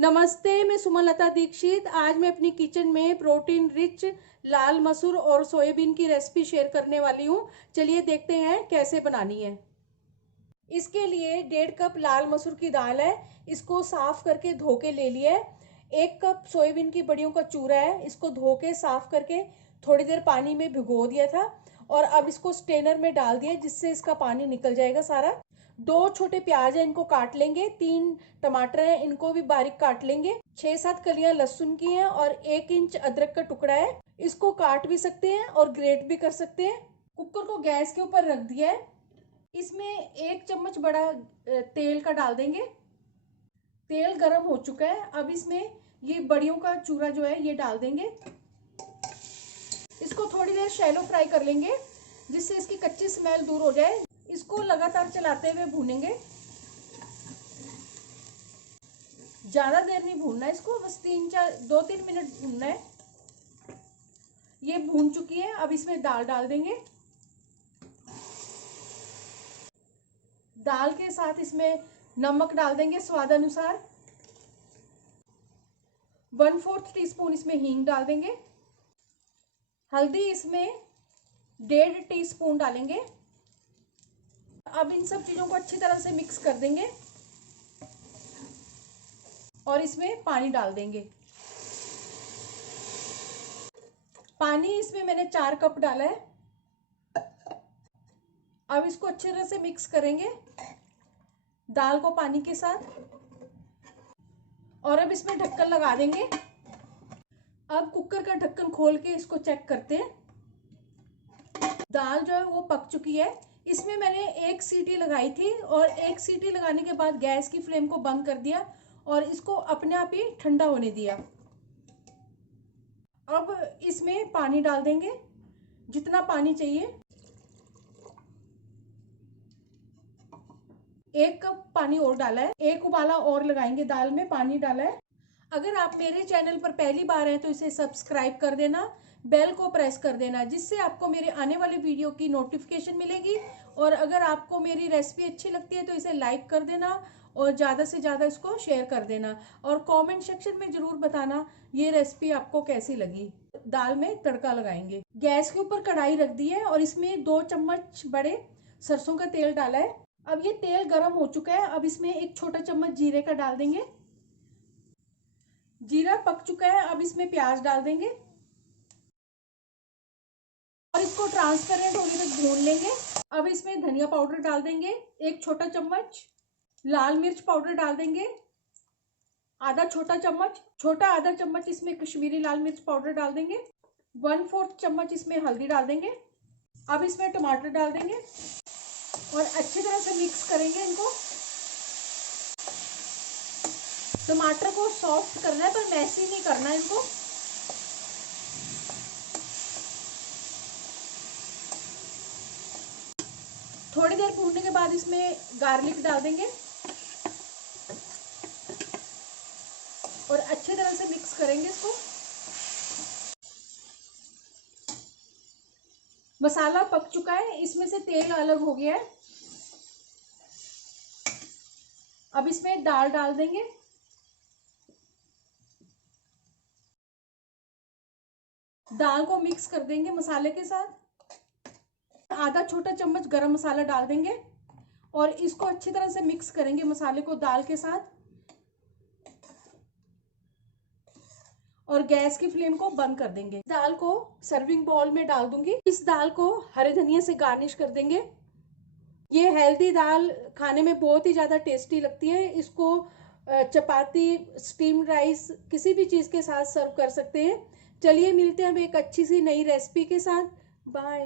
नमस्ते, मैं सुमलता दीक्षित। आज मैं अपनी किचन में प्रोटीन रिच लाल मसूर और सोयाबीन की रेसिपी शेयर करने वाली हूँ। चलिए देखते हैं कैसे बनानी है। इसके लिए 1.5 कप लाल मसूर की दाल है, इसको साफ करके धो के ले लिया है। 1 कप सोयाबीन की बड़ियों का चूरा है, इसको धो के साफ करके थोड़ी देर पानी में भिगो दिया था और अब इसको स्ट्रेनर में डाल दिया जिससे इसका पानी निकल जाएगा सारा। 2 छोटे प्याज है, इनको काट लेंगे। 3 टमाटर है, इनको भी बारीक काट लेंगे। 6-7 कलियां लहसुन की हैं और 1 इंच अदरक का टुकड़ा है, इसको काट भी सकते हैं और ग्रेट भी कर सकते हैं। कुकर को गैस के ऊपर रख दिया है। इसमें 1 चम्मच बड़ा तेल का डाल देंगे। तेल गरम हो चुका है, अब इसमें ये बड़ियों का चूरा जो है ये डाल देंगे। इसको थोड़ी देर शैलो फ्राई कर लेंगे जिससे इसकी कच्ची स्मेल दूर हो जाए। इसको लगातार चलाते हुए भूनेंगे, ज्यादा देर नहीं भूनना है इसको, बस 2-3 मिनट भूनना है। ये भून चुकी है, अब इसमें दाल डाल देंगे। दाल के साथ इसमें नमक डाल देंगे स्वाद अनुसार। 1/4 टीस्पून इसमें हींग डाल देंगे। हल्दी इसमें 1.5 टीस्पून डालेंगे। अब इन सब चीजों को अच्छी तरह से मिक्स कर देंगे और इसमें पानी डाल देंगे। पानी इसमें मैंने 4 कप डाला है। अब इसको अच्छी तरह से मिक्स करेंगे दाल को पानी के साथ और अब इसमें ढक्कन लगा देंगे। अब कुकर का ढक्कन खोल के इसको चेक करते हैं। दाल जो है वो पक चुकी है। इसमें मैंने 1 सीटी लगाई थी और 1 सीटी लगाने के बाद गैस की फ्लेम को बंद कर दिया और इसको अपने आप ही ठंडा होने दिया। अब इसमें पानी डाल देंगे जितना पानी चाहिए। 1 कप पानी और डाला है। 1 उबाला और लगाएंगे, दाल में पानी डाला है। अगर आप मेरे चैनल पर पहली बार हैं तो इसे सब्सक्राइब कर देना, बेल को प्रेस कर देना जिससे आपको मेरे आने वाले वीडियो की नोटिफिकेशन मिलेगी। और अगर आपको मेरी रेसिपी अच्छी लगती है तो इसे लाइक कर देना और ज़्यादा से ज़्यादा इसको शेयर कर देना और कमेंट सेक्शन में ज़रूर बताना ये रेसिपी आपको कैसी लगी। दाल में तड़का लगाएंगे। गैस के ऊपर कढ़ाई रख दी है और इसमें 2 चम्मच बड़े सरसों का तेल डाला है। अब ये तेल गर्म हो चुका है, अब इसमें 1 छोटा चम्मच जीरे का डाल देंगे। जीरा पक चुका है, अब इसमें प्याज डाल देंगे और इसको ट्रांसपेरेंट होने तक भून लेंगे। अब इसमें धनिया पाउडर डाल देंगे 1 छोटा चम्मच। लाल मिर्च पाउडर डाल देंगे आधा छोटा चम्मच। आधा चम्मच इसमें कश्मीरी लाल मिर्च पाउडर डाल देंगे। 1/4 चम्मच इसमें हल्दी डाल देंगे। अब इसमें टमाटर डाल देंगे और अच्छी तरह से मिक्स करेंगे इनको। टमाटर को सॉफ्ट करना है पर मैसी नहीं करना है इनको। थोड़ी देर भूनने के बाद इसमें गार्लिक डाल देंगे और अच्छी तरह से मिक्स करेंगे इसको। मसाला पक चुका है, इसमें से तेल अलग हो गया है। अब इसमें दाल डाल देंगे। दाल को मिक्स कर देंगे मसाले के साथ। आधा छोटा चम्मच गरम मसाला डाल देंगे और इसको अच्छी तरह से मिक्स करेंगे मसाले को दाल के साथ और गैस की फ्लेम को बंद कर देंगे। दाल को सर्विंग बाउल में डाल दूंगी। इस दाल को हरे धनिया से गार्निश कर देंगे। ये हेल्दी दाल खाने में बहुत ही ज़्यादा टेस्टी लगती है। इसको चपाती, स्टीम राइस, किसी भी चीज़ के साथ सर्व कर सकते हैं। चलिए मिलते हैं अब एक अच्छी सी नई रेसिपी के साथ। बाय।